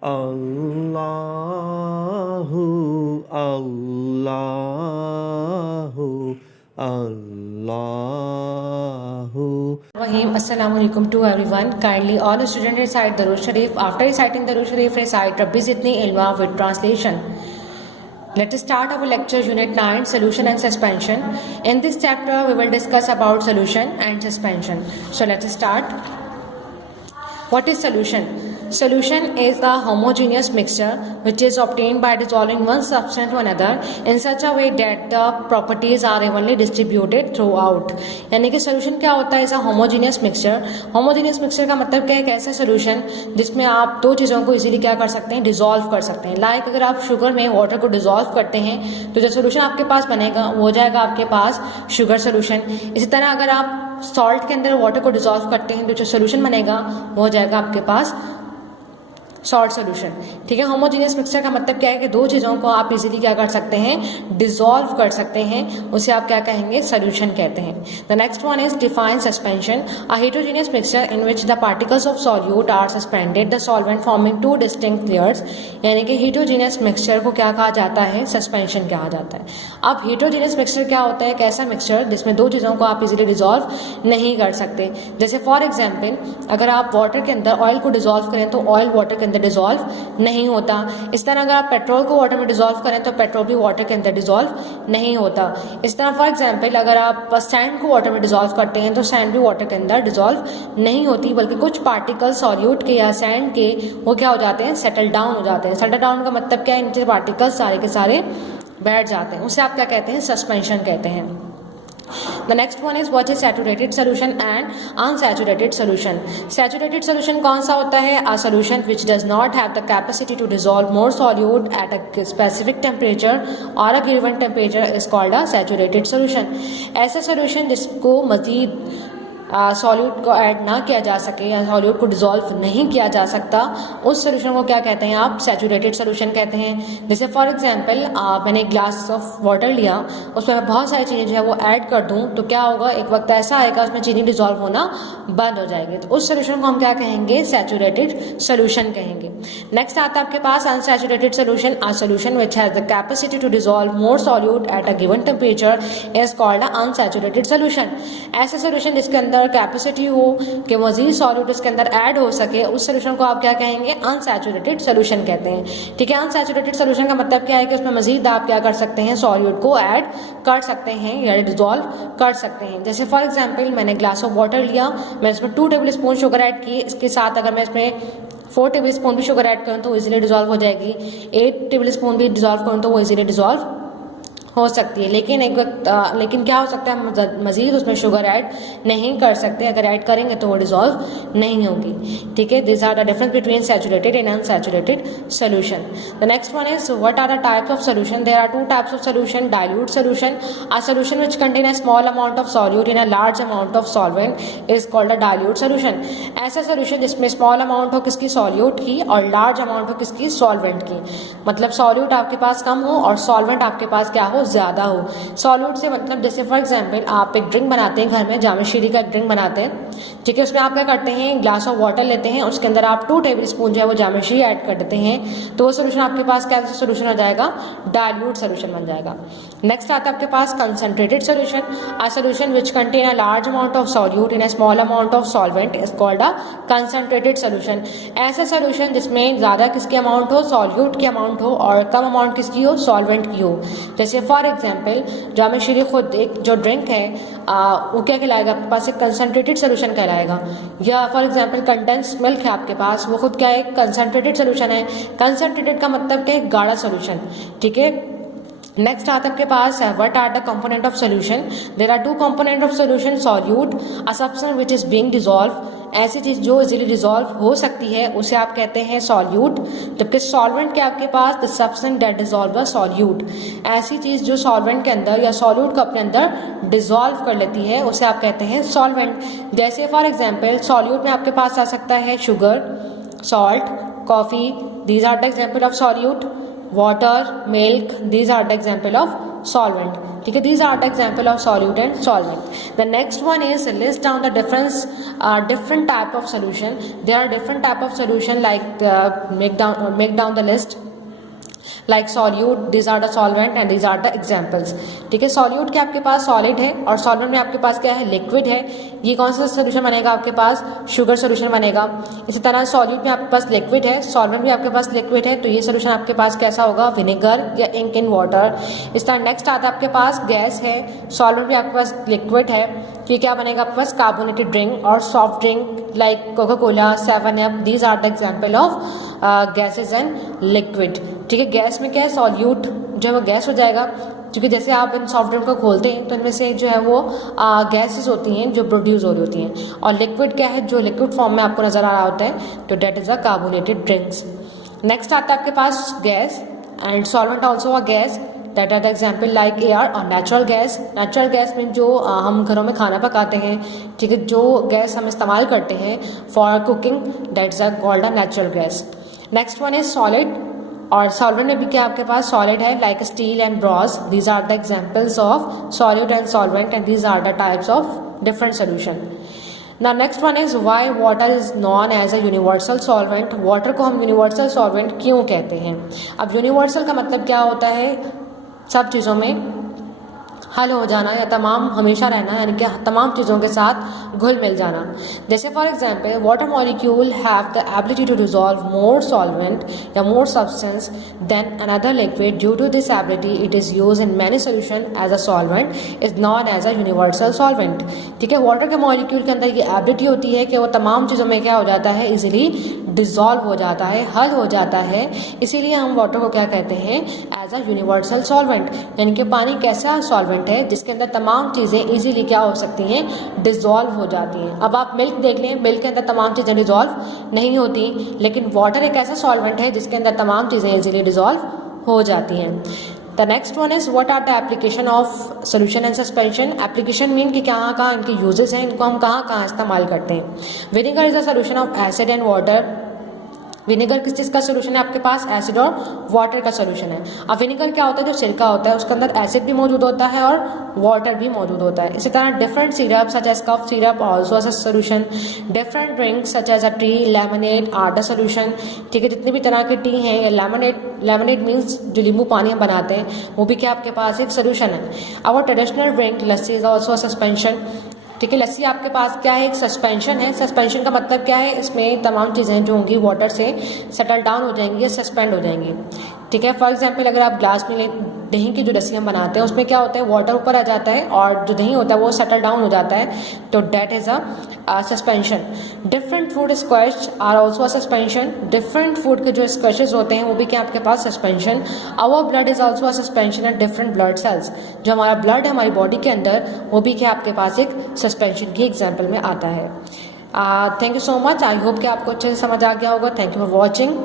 Allahu, Allahu, Allahu. Rahim. Assalamu alaikum to everyone. Kindly all students recite Darud Sharif. After reciting Darud Sharif, recite Rabbi Zidni Ilma with translation. Let us start our lecture unit 9, solution and suspension. In this chapter we will discuss about solution and suspension. So let us start. What is solution? Solution is a homogeneous mixture which is obtained by dissolving one substance to another in such a way that the properties are evenly distributed throughout. यानी कि solution क्या होता है? ऐसा homogeneous mixture. Homogeneous mixture का मतलब क्या है? एक ऐसा solution जिसमें आप दो चीज़ों को इजीली क्या कर सकते हैं? डिजोल्व कर सकते हैं. लाइक अगर आप शुगर में वाटर को डिजोल्व करते हैं तो जो सोल्यूशन आपके पास बनेगा वो हो जाएगा आपके पास शुगर सोल्यूशन. इसी तरह अगर आप सॉल्ट के अंदर वाटर को डिजोल्व करते हैं तो जो सोल्यूशन बनेगा वो हो जाएगा आपके पास सॉल्ट सोल्यूशन. ठीक है. होमोजेनियस मिक्सचर का मतलब क्या है कि दो चीज़ों को आप इजीली क्या कर सकते हैं? डिसॉल्व कर सकते हैं. उसे आप क्या कहेंगे? सोल्यूशन कहते हैं. The next one is define suspension. A heterogeneous mixture in which the particles of solute are suspended the solvent forming two distinct layers. यानी कि हेटेरोजेनियस मिक्सचर को क्या कहा जाता है? सस्पेंशन कहा जाता है. अब हेटेरोजेनियस मिक्सचर क्या होता है? एक ऐसा मिक्सचर जिसमें दो चीज़ों को आप इजीली डिसॉल्व नहीं कर सकते. जैसे फॉर एग्जाम्पल अगर आप वाटर के अंदर ऑयल को डिसॉल्व करें तो ऑयल वाटर के अंदर डिसॉल्व नहीं होता. इस तरह अगर आप पेट्रोल को वाटर में डिसॉल्व करें तो पेट्रोल भी वाटर के अंदर डिसॉल्व नहीं होता. इस तरह फॉर एग्जांपल अगर आप सैंड को वाटर में डिसॉल्व करते हैं तो सैंड भी वाटर के अंदर डिसॉल्व नहीं होती, बल्कि कुछ पार्टिकल सॉल्यूट के या सैंड के वो क्या हो जाते हैं? सेटल डाउन हो जाते हैं. सेटल डाउन का मतलब क्या है? इनके पार्टिकल्स सारे के सारे बैठ जाते हैं. उसे आप क्या कहते हैं? सस्पेंशन कहते हैं. The next one is what is saturated solution and unsaturated solution. Saturated solution कौन सा होता है? A solution which does not have the capacity to dissolve more solute at a specific temperature or a given temperature is called a saturated solution. ऐसा solution जिसको मज़ीद solute को add ना किया जा सके या सॉल्यूट को डिसॉल्व नहीं किया जा सकता, उस सोल्यूशन को क्या कहते हैं आप? सैचुरेटेड सोल्यूशन कहते हैं. जैसे फॉर एग्जांपल मैंने एक ग्लास ऑफ वाटर लिया, उसमें मैं बहुत सारी चीज़ें जो है वो ऐड कर दूं तो क्या होगा? एक वक्त ऐसा आएगा उसमें चीनी डिसॉल्व होना बंद हो जाएगी. तो उस सोल्यूशन को हम क्या कहेंगे? सैचुरेटेड सोल्यूशन कहेंगे. नेक्स्ट आता है आपके पास unsaturated solution. A solution which has the capacity to dissolve more solute at a given temperature is called a unsaturated solution. ऐसा सोल्यूशन जिसके अंदर कैपेसिटी हो कि मजीद सॉल्यूट इसके अंदर ऐड हो सके, उस सोल्यूशन को आप क्या कहेंगे? अनसैचुरेटेड सोल्यूशन कहते हैं. ठीक है. अनसैचुरेटेड सोल्यूशन का मतलब क्या है कि उसमें मजीद आप क्या कर सकते हैं? सॉल्यूट को ऐड कर सकते हैं या डिसॉल्व कर सकते हैं. जैसे फॉर एग्जांपल मैंने ग्लास ऑफ वाटर लिया, मैं इसमें 2 टेबल स्पून शुगर ऐड की, इसके साथ अगर मैं इसमें 4 टेबल स्पून भी शुगर ऐड करूँ तो वो इजीली डिसॉल्व हो जाएगी. 8 टेबल स्पून भी डिसॉल्व करूँ तो वो इजीली डिसॉल्व हो सकती है. लेकिन एक वक्त लेकिन क्या हो सकता है? मज़ीद उसमें शुगर ऐड नहीं कर सकते. अगर ऐड करेंगे तो वो डिसॉल्व नहीं होगी. ठीक है. This are the difference between saturated and unsaturated solution. The next one is what are the types of solution. There are 2 types of solution. Dilute solution. A solution which contain a small amount of solute in a large amount of solvent is called a dilute solution. ऐसा solution जिसमें small amount हो किसकी? Solute की, और large amount हो किसकी? Solvent की. मतलब सॉल्यूट आपके पास कम हो और सॉल्वेंट आपके पास क्या हो? ज़्यादा हो. सॉल्यूट से मतलब जैसे फॉर एग्जांपल आप एक ड्रिंक बनाते हैं घर में, जामे शीरी का एक ड्रिंक बनाते हैं. ठीक है. उसमें आप क्या करते हैं? ग्लास ऑफ वाटर लेते हैं, उसके अंदर आप 2 टेबल स्पून जो है वो जामे शीरी ऐड कर देते हैं, तो वो सोल्यूशन आपके पास क्या सोल्यूशन हो जाएगा? डाइल्यूट सोल्यूशन बन जाएगा. नेक्स्ट आता है आपके पास concentrated solution. A solution which contain a large amount of solute in a small amount of solvent is called a concentrated solution. ऐसा सोल्यूशन जिसमें ज़्यादा किसकी अमाउंट हो? सॉल्यूट की अमाउंट हो, और कम अमाउंट किसकी हो? सॉल्वेंट की हो. जैसे फॉर एग्जाम्पल जामे शीरी खुद एक जो ड्रिंक है वो क्या कहलाएगा? आपके पास एक कंसंट्रेटेड सोल्यूशन कहलाएगा. या फॉर एग्जांपल कंडेंस मिल्क है आपके पास, वो खुद क्या है? कंसंट्रेटेड सोल्यूशन है. कंसंट्रेटेड का मतलब क्या है? गाढ़ा सोल्यूशन. ठीक है. नेक्स्ट आता है आपके पास what are the component of solution. There are 2 component of solution. Solute a substance which is being dissolve. ऐसी चीज़ जो इजीली डिसॉल्व हो सकती है उसे आप कहते हैं सॉल्यूट. जबकि सॉल्वेंट के आपके पास the substance that dissolve a solute. ऐसी चीज़ जो सॉल्वेंट के अंदर या सॉल्यूट को अपने अंदर डिसॉल्व कर लेती है उसे आप कहते हैं सॉल्वेंट. जैसे फॉर एग्जांपल सॉल्यूट में आपके पास आ सकता है sugar, salt, coffee. These are the example of solute. Water, milk, these are the example of solvent. ठीक है, these are the example of solute and solvent. The next one is list down the different type of solution. There are different type of solution, like make down the list. Like solute, this are the solvent and this are the examples. ठीक है, solute के आपके पास solid है और solvent में आपके पास क्या है, लिक्विड है. ये कौन सा सोल्यूशन बनेगा आपके पास, शुगर सोल्यूशन बनेगा. इसी तरह सॉल्यूट में आपके पास लिक्विड है, सॉल्वेंट में आपके पास लिक्विड है, तो ये सोल्यूशन आपके पास कैसा होगा, विनेगर या इंक इन वाटर. इस तरह नेक्स्ट आता है आपके पास गैस है, सॉल्वेंट में आपके पास लिक्विड है, तो ये क्या बनेगा आपके पास, कार्बोनेटेड ड्रिंक और soft drink like Coca Cola, 7up. These are the example of gases and liquid. ठीक है, गैस में क्या है, सॉल्यूट जो है वो गैस हो जाएगा, क्योंकि जैसे आप इन सॉफ्ट ड्रिंक को खोलते हैं तो इनमें से जो है वो गैसेस होती हैं जो प्रोड्यूस हो रही होती हैं. और लिक्विड क्या है, जो लिक्विड फॉर्म में आपको नज़र आ रहा होता है, तो that is a carbonated drinks. Next आता है आपके पास gas and solvent also a gas. That are the example like air और नेचुरल गैस. नेचुरल गैस में जो हम घरों में खाना पकाते हैं, ठीक है, जो गैस हम इस्तेमाल करते हैं for cooking, that's a called a natural gas. Next one is solid, और सॉल्वेंट में भी क्या आपके पास सॉलिड है like steel and brass. These are the examples of solid and solvent and these are the types of different solution. Now next one is why water is known as a universal solvent. Water को हम universal solvent क्यों कहते हैं. अब universal का मतलब क्या होता है, सब चीज़ों में हल हो जाना या तमाम हमेशा रहना, यानी कि तमाम चीज़ों के साथ घुल मिल जाना. जैसे for example water molecule have the ability to dissolve more solvent या more substance than another liquid. Due to this ability it is use in many solution as a solvent, is known as a universal solvent. ठीक है, water के molecule के अंदर ये ability होती है कि वो तमाम चीज़ों में क्या हो जाता है, इजीली डिसॉल्व हो जाता है, हल हो जाता है. इसीलिए हम वाटर को क्या कहते हैं, एज अ यूनिवर्सल सॉल्वेंट. यानी कि पानी कैसा सॉल्वेंट है जिसके अंदर तमाम चीज़ें इजीली क्या हो सकती हैं, डिसॉल्व हो जाती हैं. अब आप मिल्क देख लें, मिल्क के अंदर तमाम चीज़ें डिसॉल्व नहीं होती, लेकिन वाटर एक ऐसा सॉल्वेंट है जिसके अंदर तमाम चीज़ें इजीली डिसॉल्व हो जाती हैं. The next one is what are the application of solution and suspension. Application mean कि कहाँ कहाँ इनके यूजेस हैं, इनको हम कहाँ कहाँ इस्तेमाल करते हैं. Vinegar is a solution of acid and water. Vinegar किस चीज़ का सोल्यूशन है आपके पास, एसिड और वाटर का सोल्यूशन है. अब विनेगर क्या होता है, जो सिरका होता है उसके अंदर एसिड भी मौजूद होता है और वाटर भी मौजूद होता है. इसी तरह different syrup such as cough syrup also as a solution. Different drinks such as a tea, lemonade are the solution. ठीक है, जितनी भी तरह की टी हैं या लेमनेड मीन्स जो नींबू पानी हम बनाते हैं, वो भी क्या आपके पास एक सोल्यूशन है. Our traditional drink lassi is also a suspension. ठीक है, लस्सी आपके पास क्या है, एक सस्पेंशन है. सस्पेंशन का मतलब क्या है, इसमें तमाम चीज़ें जो होंगी वाटर से सेटल डाउन हो जाएंगी या सस्पेंड हो जाएंगी. ठीक है, फॉर एग्जांपल अगर आप ग्लास में दही की जो लस्सी हम बनाते हैं उसमें क्या होता है, वाटर ऊपर आ जाता है और जो दही होता है वो सेटल डाउन हो जाता है, तो that is a suspension. Different food squash are also a suspension. Different food के जो स्क्वैशेज होते हैं वो भी क्या आपके पास suspension. Our blood is also a suspension and different blood cells. जो हमारा ब्लड है हमारी बॉडी के अंदर, वो भी क्या आपके पास एक सस्पेंशन की एग्जाम्पल में आता है. Thank you so much. I hope कि आपको अच्छे से समझ आ गया होगा. Thank you for watching.